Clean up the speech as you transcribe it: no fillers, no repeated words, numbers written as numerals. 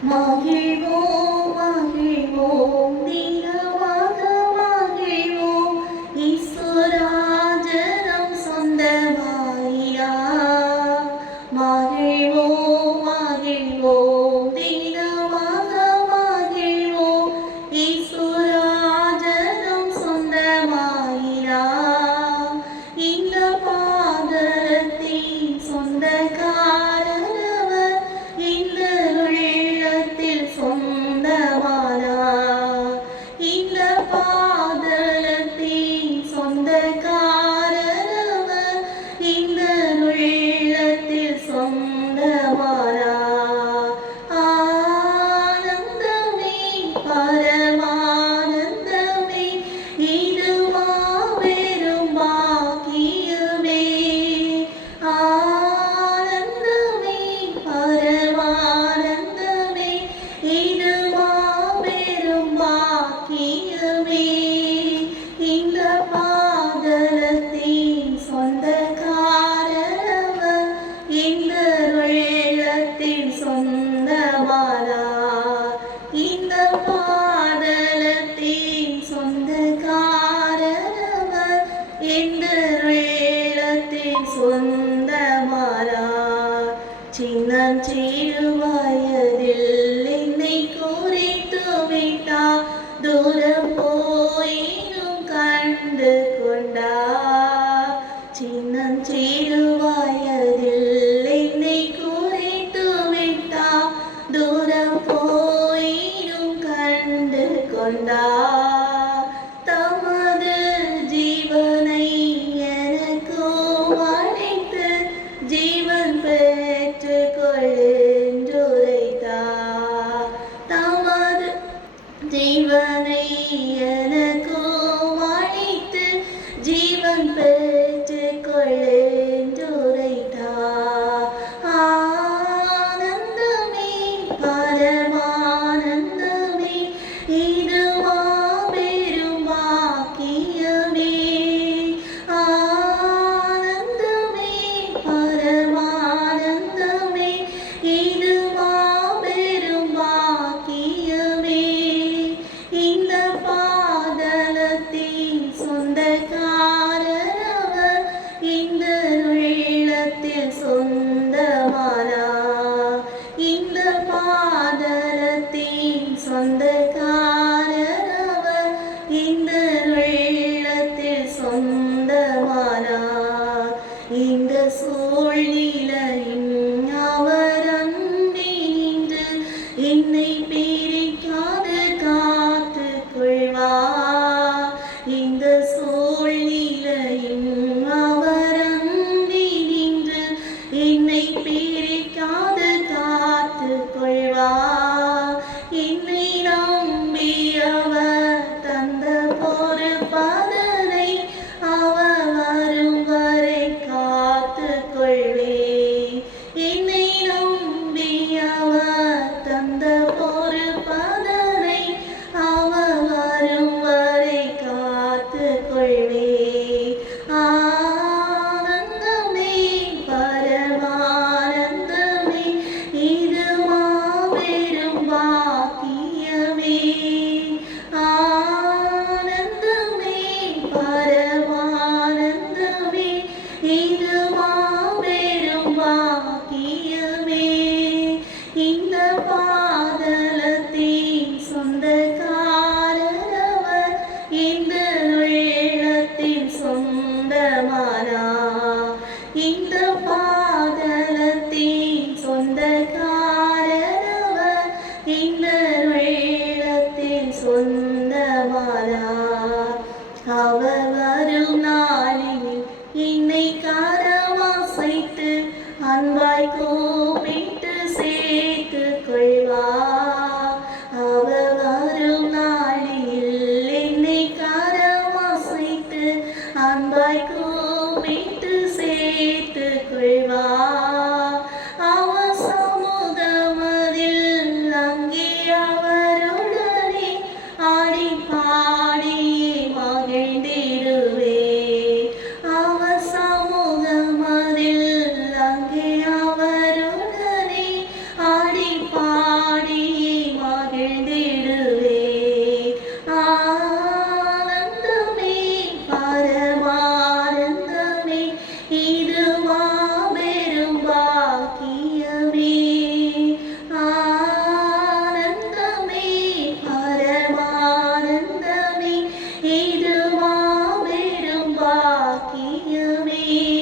மகிழ்வோம் மகிழ்வோம் தினமாக மகிழ்வோம் ஈஸ்வராஜனம் சொந்தமாயிரா மகிழ்வோம் மகிழ்வோம் தினமாக மகிழ்வோம் ஈஸ்வராஜனம் சொந்தமாயிரா இந்த பாதரத்தின் சொந்தக்காரரவர் இந்த சொந்தமானா இந்த பாதலத்தின் சொந்தக்காரரவர் இந்த உள்ளத்தில் சொந்தமானா ஆனந்தமே பரமானந்தமே இது மாபெரும் பாக்கியமே ஆனந்தமே பரமானந்தமே இது மாபெரும் பாக்கியமே இந்த பாதலத்தின் சொந்தக்காரரவர் இந்த உள்ளத்தின் சொந்தமானார் இந்த பாதலத்தின் சொந்தக்காரரவர் இந்த உள்ளத்தின் சொந்தமானார் சின்னஞ்சிறு வயதில் என்னை குறித்து விட்டார் தூரம் போயினும் கண்டு கொண்டார் சின்னஞ்சிறு வயதில் என்னை குறித்து விட்டார் தூரம் போயினும் கண்டு கொண்டார் தமது ஜீவனை எனக்கும் அளித்து ஜீவன் பெற்று கொள்ளுரைத்தார் தமது ஜீவனை எனக்கும் அளித்து ஜீவன் பெற்று கொள்ளுரைத்தார் ஆனந்தமே பரமானந்தமே இது பாக்கியமே